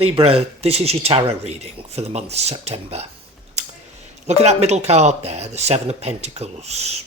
Libra, this is your tarot reading for the month of September. Look at that middle card there, the Seven of Pentacles.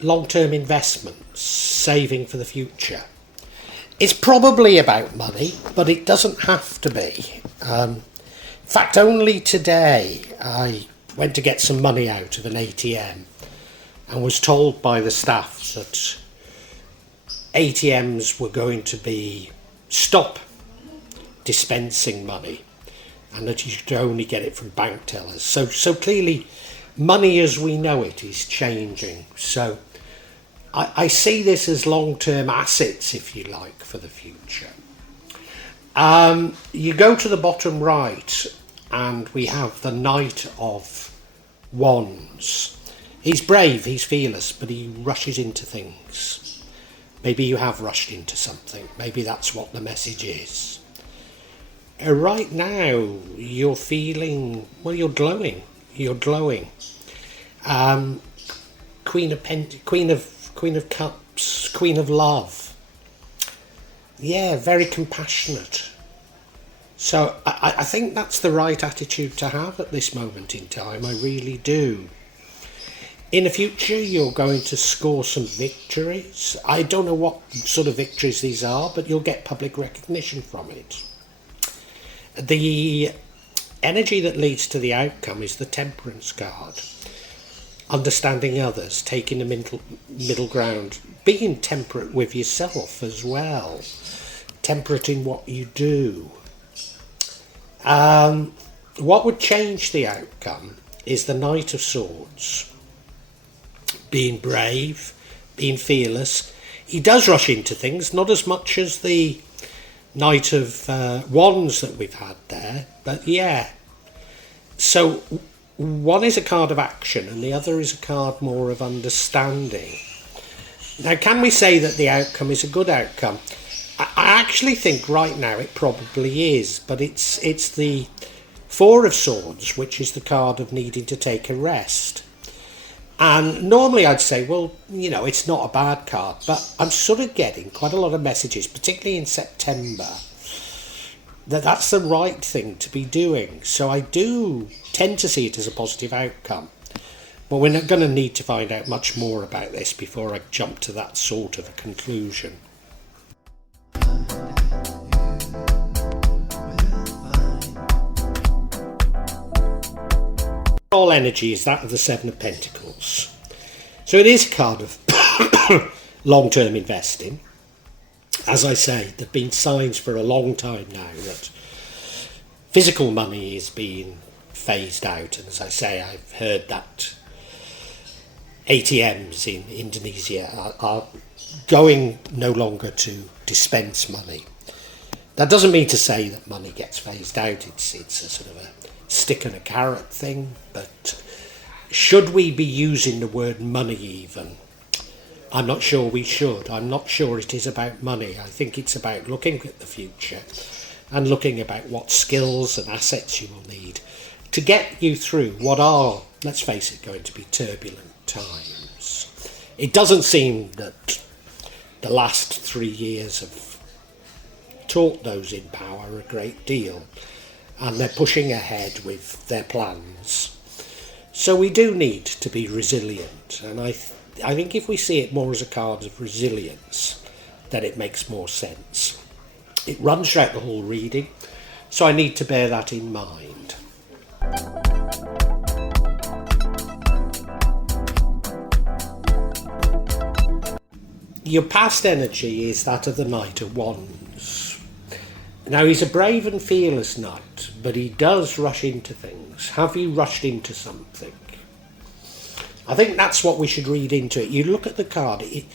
Long-term investments, saving for the future. It's probably about money, but it doesn't have to be. In fact, only today I went to get some money out of an ATM and was told by the staff that ATMs were going to be stop dispensing money and that you should only get it from bank tellers. So clearly money as we know it is changing. So I see this as long-term assets, if you like, for the future. You go to the bottom right and we have the Knight of Wands. He's brave, he's fearless, but he rushes into things. Maybe you have rushed into something. Maybe that's what the message is. Right now, you're feeling, well, you're glowing. You're glowing. Queen of Cups, Queen of Love. Yeah, very compassionate. So I think that's the right attitude to have at this moment in time. I really do. In the future, you're going to score some victories. I don't know what sort of victories these are, but you'll get public recognition from it. The energy that leads to the outcome is the Temperance card. Understanding others, taking the middle ground, being temperate with yourself as well. Temperate in what you do. What would change the outcome is the Knight of Swords. Being brave, being fearless. He does rush into things, not as much as the Knight of Wands that we've had there, but yeah. So one is a card of action and the other is a card more of understanding. Now, can we say that the outcome is a good outcome? I actually think right now it probably is, but it's the Four of Swords, which is the card of needing to take a rest. And normally I'd say, well, you know, it's not a bad card, but I'm sort of getting quite a lot of messages, particularly in September, that that's the right thing to be doing. So I do tend to see it as a positive outcome. But we're not going to need to find out much more about this before I jump to that sort of a conclusion. All energy is that of the Seven of Pentacles. So it is a card of long-term investing. As I say, there have been signs for a long time now that physical money is being phased out. And as I say, I've heard that ATMs in Indonesia are going no longer to dispense money. That doesn't mean to say that money gets phased out. It's a sort of a stick and a carrot thing, but should we be using the word money even? I'm not sure we should. I'm not sure it is about money. I think it's about looking at the future and looking about what skills and assets you will need to get you through what are, let's face it, going to be turbulent times. It doesn't seem that the last 3 years have taught those in power a great deal, and they're pushing ahead with their plans. So we do need to be resilient, and I think if we see it more as a card of resilience, then it makes more sense. It runs throughout the whole reading, so I need to bear that in mind. Your past energy is that of the Knight of Wands. Now, he's a brave and fearless knight, but he does rush into things. Have you rushed into something? I think that's what we should read into it. You look at the card, he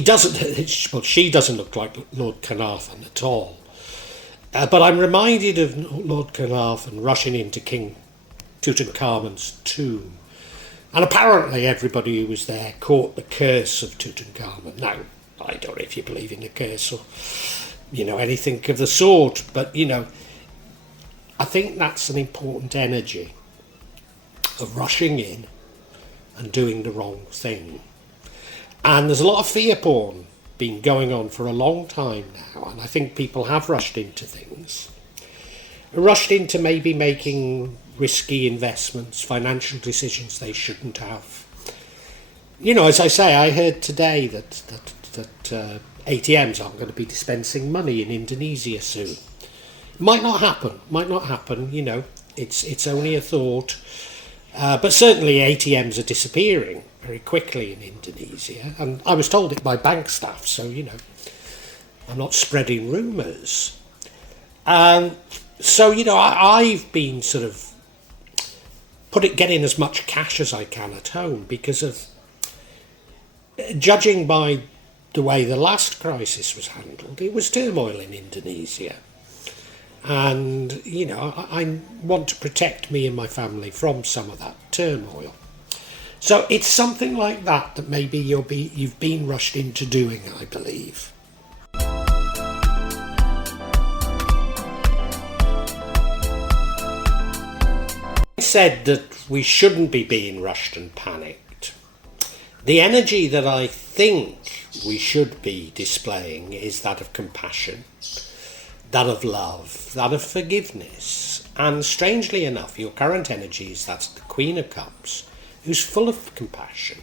doesn't, well, she doesn't look like Lord Carnarvon at all. But I'm reminded of Lord Carnarvon rushing into King Tutankhamun's tomb. And apparently everybody who was there caught the curse of Tutankhamun. Now, I don't know if you believe in the curse or, anything of the sort, but, I think that's an important energy of rushing in and doing the wrong thing. And there's a lot of fear porn been going on for a long time now, and I think people have rushed into things. Rushed into maybe making risky investments, financial decisions they shouldn't have. As I say, I heard today that ATMs aren't going to be dispensing money in Indonesia soon. Might not happen. It's only a thought. But certainly ATMs are disappearing very quickly in Indonesia. And I was told it by bank staff, so, I'm not spreading rumours. I've been sort of getting as much cash as I can at home because of, judging by the way the last crisis was handled, it was turmoil in Indonesia. And, I want to protect me and my family from some of that turmoil. So it's something like that maybe you've been rushed into doing, I believe. I said that we shouldn't be being rushed and panicked. The energy that I think we should be displaying is that of compassion, that of love, that of forgiveness. And strangely enough, your current energy is that's the Queen of Cups, who's full of compassion,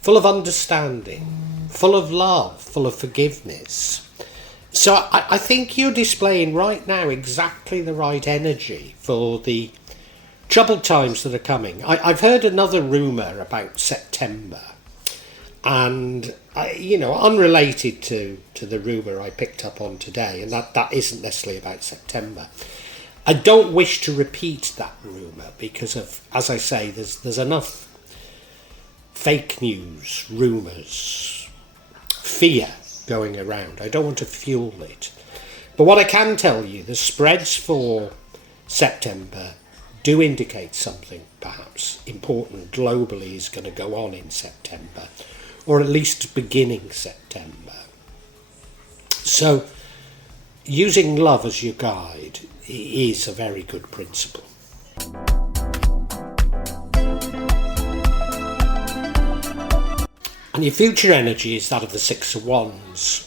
full of understanding, full of love, full of forgiveness. So I think you're displaying right now exactly the right energy for the troubled times that are coming. I've heard another rumour about September, and unrelated to the rumour I picked up on today, and that isn't necessarily about September. I don't wish to repeat that rumour because of, as I say, there's enough fake news, rumours, fear going around. I don't want to fuel it. But what I can tell you, the spreads for September do indicate something perhaps important globally is going to go on in September, or at least beginning September. So using love as your guide is a very good principle. And your future energy is that of the Six of Wands.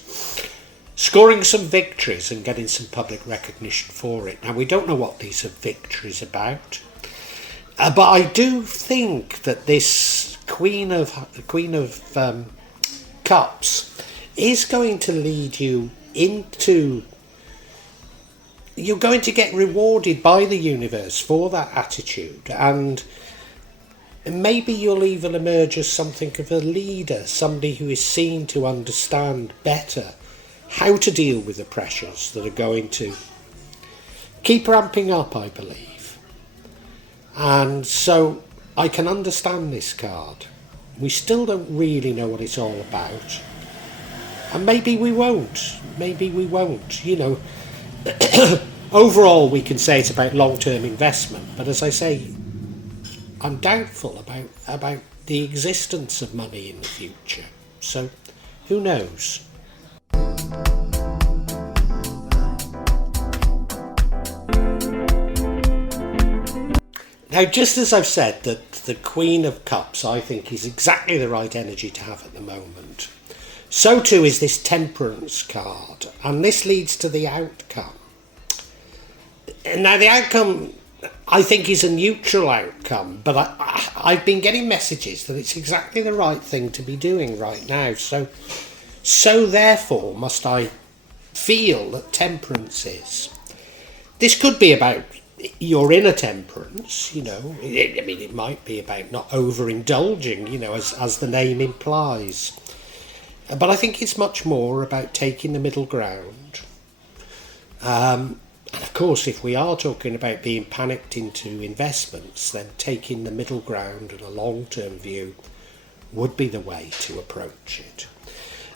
Scoring some victories and getting some public recognition for it. Now, we don't know what these are victories about, but I do think that this Queen of Cups is going to lead you into... You're going to get rewarded by the universe for that attitude, and maybe you'll even emerge as something of a leader, somebody who is seen to understand better how to deal with the pressures that are going to keep ramping up, I believe. And so I can understand this card. We still don't really know what it's all about. And maybe we won't. Overall, we can say it's about long-term investment. But as I say, I'm doubtful about the existence of money in the future. So who knows? Now, just as I've said that the Queen of Cups, I think, is exactly the right energy to have at the moment, so too is this Temperance card, and this leads to the outcome. Now, the outcome, I think, is a neutral outcome, but I've been getting messages that it's exactly the right thing to be doing right now, so therefore must I feel that temperance is. This could be about your inner temperance, it might be about not overindulging, as the name implies. But I think it's much more about taking the middle ground. And of course, if we are talking about being panicked into investments, then taking the middle ground and a long-term view would be the way to approach it.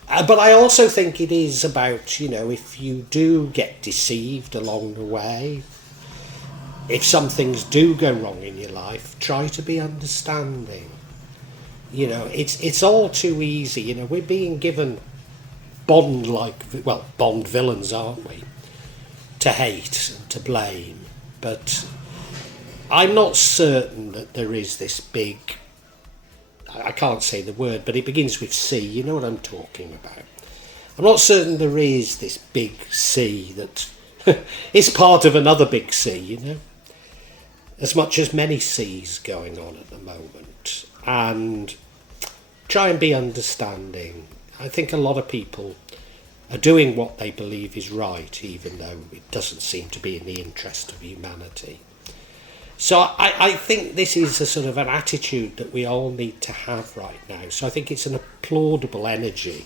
But I also think it is about, if you do get deceived along the way, if some things do go wrong in your life, try to be understanding. It's all too easy. We're being given Bond villains, aren't we? To hate and to blame. But I'm not certain that there is this big... I can't say the word, but it begins with C. You know what I'm talking about. I'm not certain there is this big C that is part of another big C, you know. As much as many C's going on at the moment. And try and be understanding. I think a lot of people are doing what they believe is right, even though it doesn't seem to be in the interest of humanity. So I think this is a sort of an attitude that we all need to have right now. So I think it's an applaudable energy.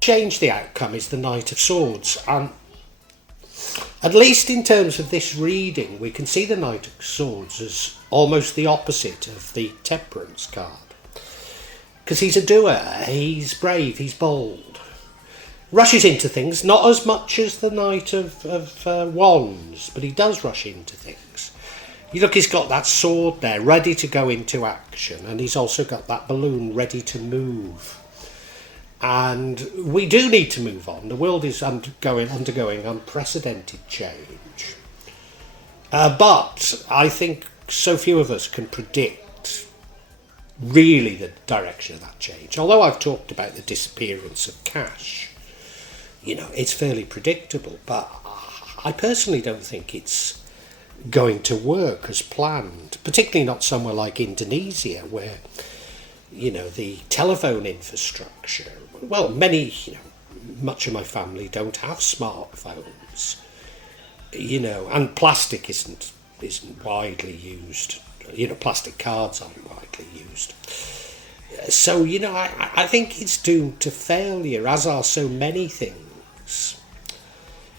Change the outcome is the Knight of Swords, and at least in terms of this reading, we can see the Knight of Swords as almost the opposite of the Temperance card. Because he's a doer, he's brave, he's bold. Rushes into things, not as much as the Knight of Wands, but he does rush into things. You look, he's got that sword there, ready to go into action, and he's also got that balloon ready to move. And we do need to move on. The world is undergoing unprecedented change. But I think so few of us can predict really the direction of that change. Although I've talked about the disappearance of cash, you know, it's fairly predictable. But I personally don't think it's going to work as planned, particularly not somewhere like Indonesia, where, you know, the telephone infrastructure, well, much of my family don't have smartphones, you know, and plastic isn't widely used, you know, plastic cards aren't widely used. So, you know, I think it's doomed to failure, as are so many things.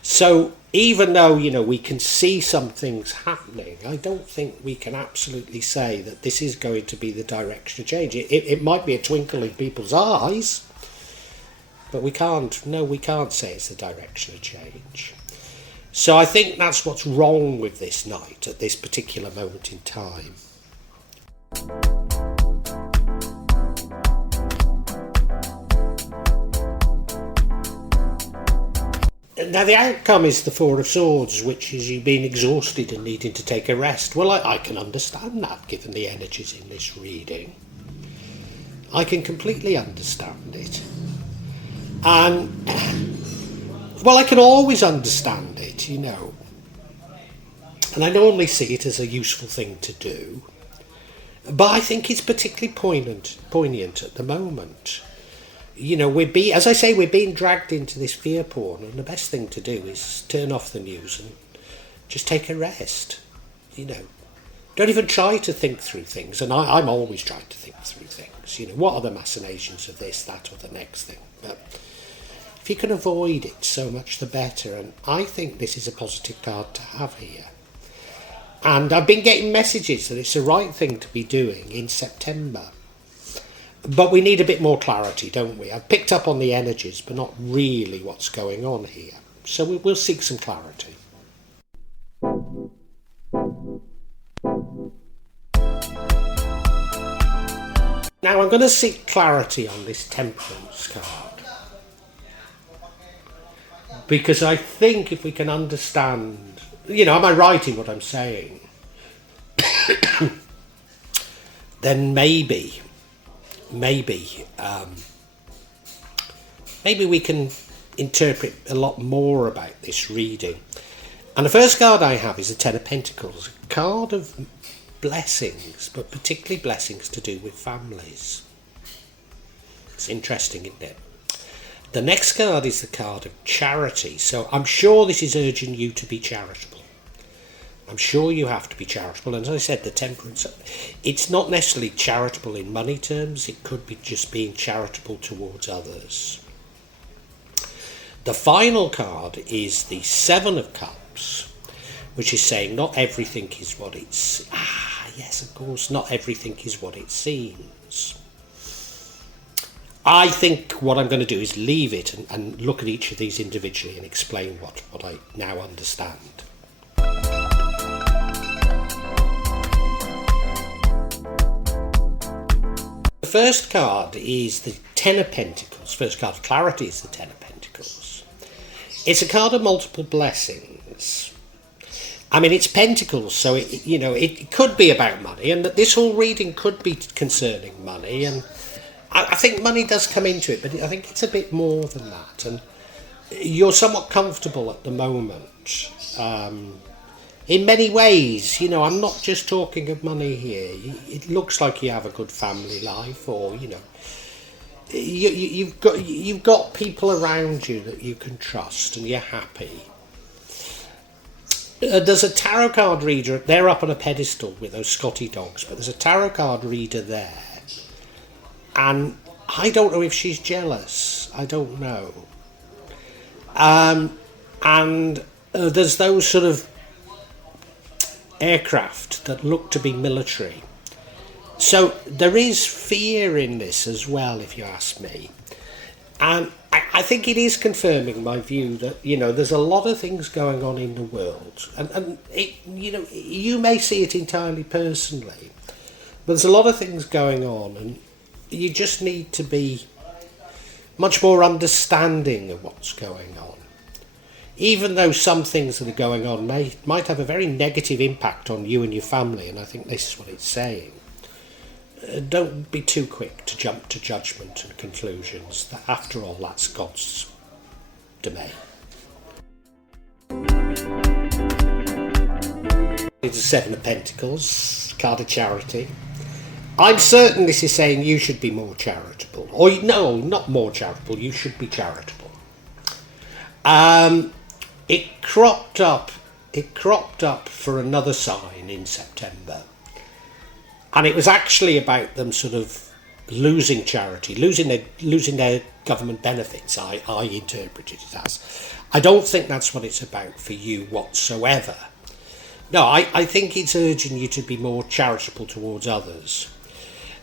So even though, you know, we can see some things happening, I don't think we can absolutely say that this is going to be the direction of change. It might be a twinkle in people's eyes, but we can't say it's the direction of change. So I think that's what's wrong with this night at this particular moment in time. Now the outcome is the Four of Swords, which is you being exhausted and needing to take a rest. Well, I can understand that, given the energies in this reading. I can completely understand it. And, well, I can always understand it, you know. And I normally see it as a useful thing to do. But I think it's particularly poignant at the moment. You know, we're being dragged into this fear porn, and the best thing to do is turn off the news and just take a rest. You know, don't even try to think through things. And I'm always trying to think through things. You know, what are the machinations of this, that, or the next thing? But if you can avoid it, so much the better. And I think this is a positive card to have here. And I've been getting messages that it's the right thing to be doing in September. But we need a bit more clarity, don't we? I've picked up on the energies, but not really what's going on here. So we'll seek some clarity. Now I'm going to seek clarity on this Temperance card. Because I think if we can understand, you know, am I right in what I'm saying? Then maybe we can interpret a lot more about this reading. And the first card I have is the Ten of Pentacles, a card of blessings, but particularly blessings to do with families. It's interesting, isn't it? The next card is the card of charity. So I'm sure this is urging you to be charitable. I'm sure you have to be charitable. And as I said, the Temperance, it's not necessarily charitable in money terms. It could be just being charitable towards others. The final card is the Seven of Cups, which is saying not everything is what it's... yes, of course, not everything is what it seems. I think what I'm going to do is leave it and look at each of these individually and explain what I now understand. The first card is the Ten of Pentacles. First card of clarity is the Ten of Pentacles. It's a card of multiple blessings. I mean, it's Pentacles, so it could be about money, and that this whole reading could be concerning money. And I think money does come into it, but I think it's a bit more than that. And you're somewhat comfortable at the moment. In many ways, I'm not just talking of money here. It looks like you have a good family life, or you've got people around you that you can trust, and you're happy. There's a tarot card reader. They're up on a pedestal with those Scotty dogs, but there's a tarot card reader there, and I don't know if she's jealous. I don't know. And there's those sort of aircraft that look to be military. So there is fear in this as well, if you ask me. And I think it is confirming my view that, there's a lot of things going on in the world. And you may see it entirely personally, but there's a lot of things going on, and you just need to be much more understanding of what's going on. Even though some things that are going on might have a very negative impact on you and your family, and I think this is what it's saying. Don't be too quick to jump to judgment and conclusions. That after all, that's God's domain. It's a Seven of Pentacles, card of charity. I'm certain this is saying you should be more charitable. Or no, not more charitable, you should be charitable. It cropped up for another sign in September. And it was actually about them sort of losing charity, losing their government benefits. I interpreted it as. I don't think that's what it's about for you whatsoever. No, I think it's urging you to be more charitable towards others.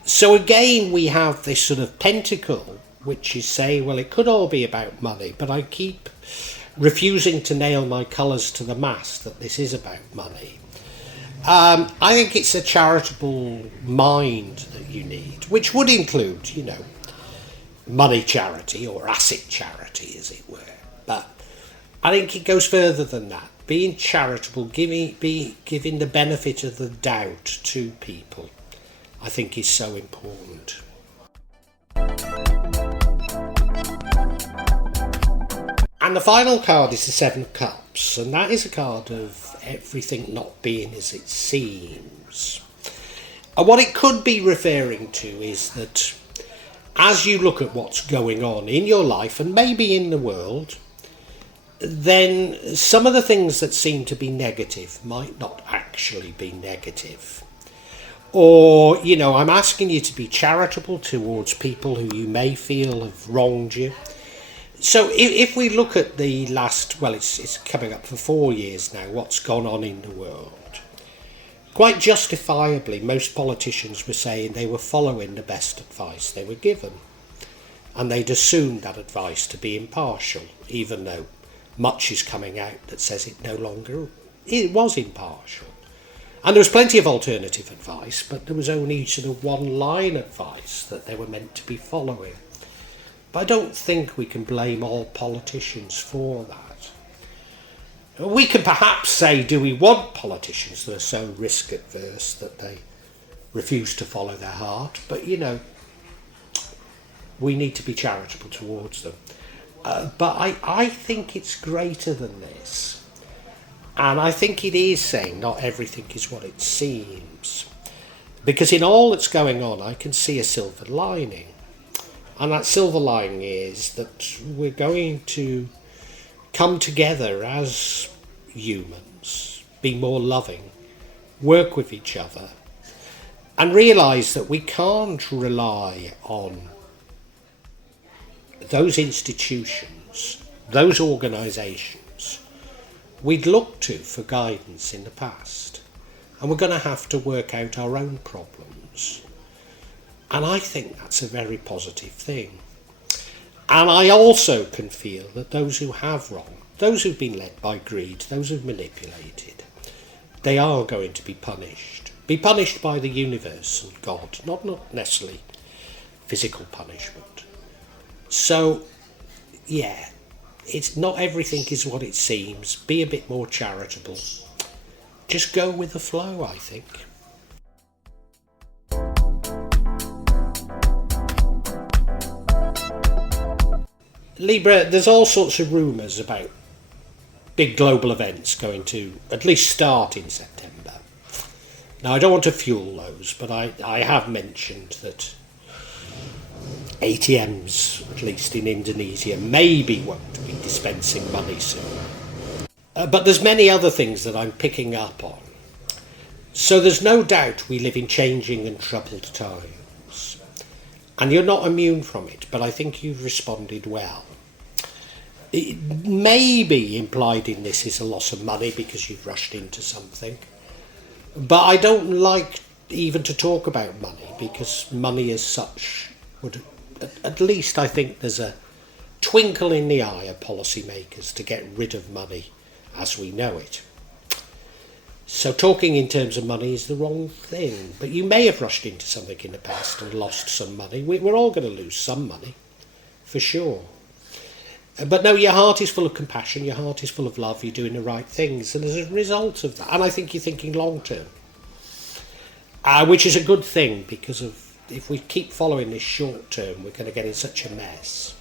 So again, we have this sort of pentacle, which is saying, well, it could all be about money, but I keep refusing to nail my colours to the mast that this is about money. I think it's a charitable mind that you need, which would include, money charity or asset charity, as it were. But I think it goes further than that. Being charitable, giving the benefit of the doubt to people, I think is so important. And the final card is the Seven of Cups, and that is a card of everything not being as it seems. And what it could be referring to is that as you look at what's going on in your life and maybe in the world, then some of the things that seem to be negative might not actually be negative. Or, I'm asking you to be charitable towards people who you may feel have wronged you. So if we look at the last, it's coming up for 4 years now, what's gone on in the world, quite justifiably, most politicians were saying they were following the best advice they were given. And they'd assumed that advice to be impartial, even though much is coming out that says it was impartial. And there was plenty of alternative advice, but there was only sort of one-line advice that they were meant to be following. But I don't think we can blame all politicians for that. We can perhaps say, do we want politicians that are so risk adverse that they refuse to follow their heart? But, we need to be charitable towards them. But I think it's greater than this. And I think it is saying not everything is what it seems. Because in all that's going on, I can see a silver lining. And that silver lining is that we're going to come together as humans, be more loving, work with each other, and realise that we can't rely on those institutions, those organisations we'd looked to for guidance in the past. And we're going to have to work out our own problems. And I think that's a very positive thing. And I also can feel that those who have wronged, those who've been led by greed, those who've manipulated, they are going to be punished. Be punished by the universe and God, not necessarily physical punishment. So, it's not everything is what it seems. Be a bit more charitable. just go with the flow, I think. Libra, there's all sorts of rumours about big global events going to at least start in September. Now, I don't want to fuel those, but I have mentioned that ATMs, at least in Indonesia, maybe won't be dispensing money soon. But there's many other things that I'm picking up on. So there's no doubt we live in changing and troubled times. And you're not immune from it, but I think you've responded well. It may be implied in this is a loss of money because you've rushed into something. But I don't like even to talk about money, because money as such would, at least I think there's a twinkle in the eye of policymakers to get rid of money as we know it. So talking in terms of money is the wrong thing. But you may have rushed into something in the past and lost some money. We're all going to lose some money, for sure. But no, your heart is full of compassion, your heart is full of love, you're doing the right things, and as a result of that, and I think you're thinking long term, which is a good thing, because if we keep following this short term, we're going to get in such a mess.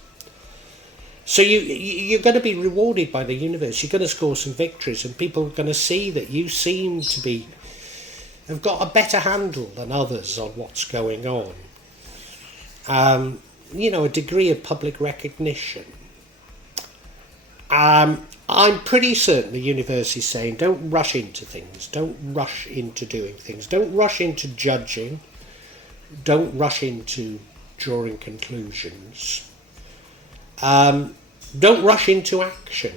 So you're going to be rewarded by the universe, you're going to score some victories, and people are going to see that you seem to have got a better handle than others on what's going on. A degree of public recognition. I'm pretty certain the universe is saying don't rush into things, don't rush into doing things, don't rush into judging, don't rush into drawing conclusions, don't rush into action.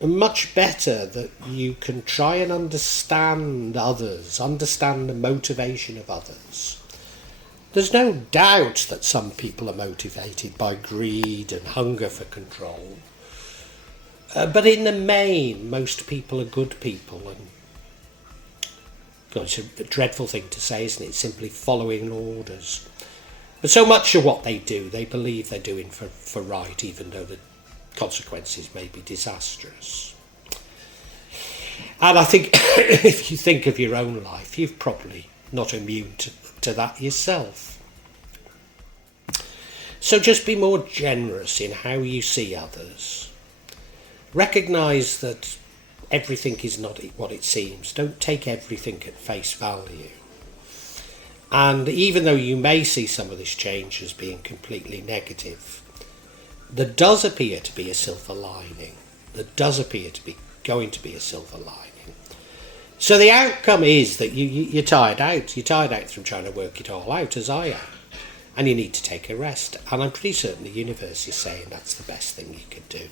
Much better that you can try and understand others, understand the motivation of others. There's no doubt that some people are motivated by greed and hunger for control. But in the main, most people are good people. And God, it's a dreadful thing to say, isn't it? Simply following orders. But so much of what they do, they believe they're doing for right, even though the consequences may be disastrous. And I think if you think of your own life, you've probably not immune to that yourself. So just be more generous in how you see others. Recognise that everything is not what it seems. Don't take everything at face value. And even though you may see some of this change as being completely negative, there does appear to be a silver lining. There does appear to be going to be a silver lining. So the outcome is that you're tired out. You're tired out from trying to work it all out, as I am. And you need to take a rest. And I'm pretty certain the universe is saying that's the best thing you could do.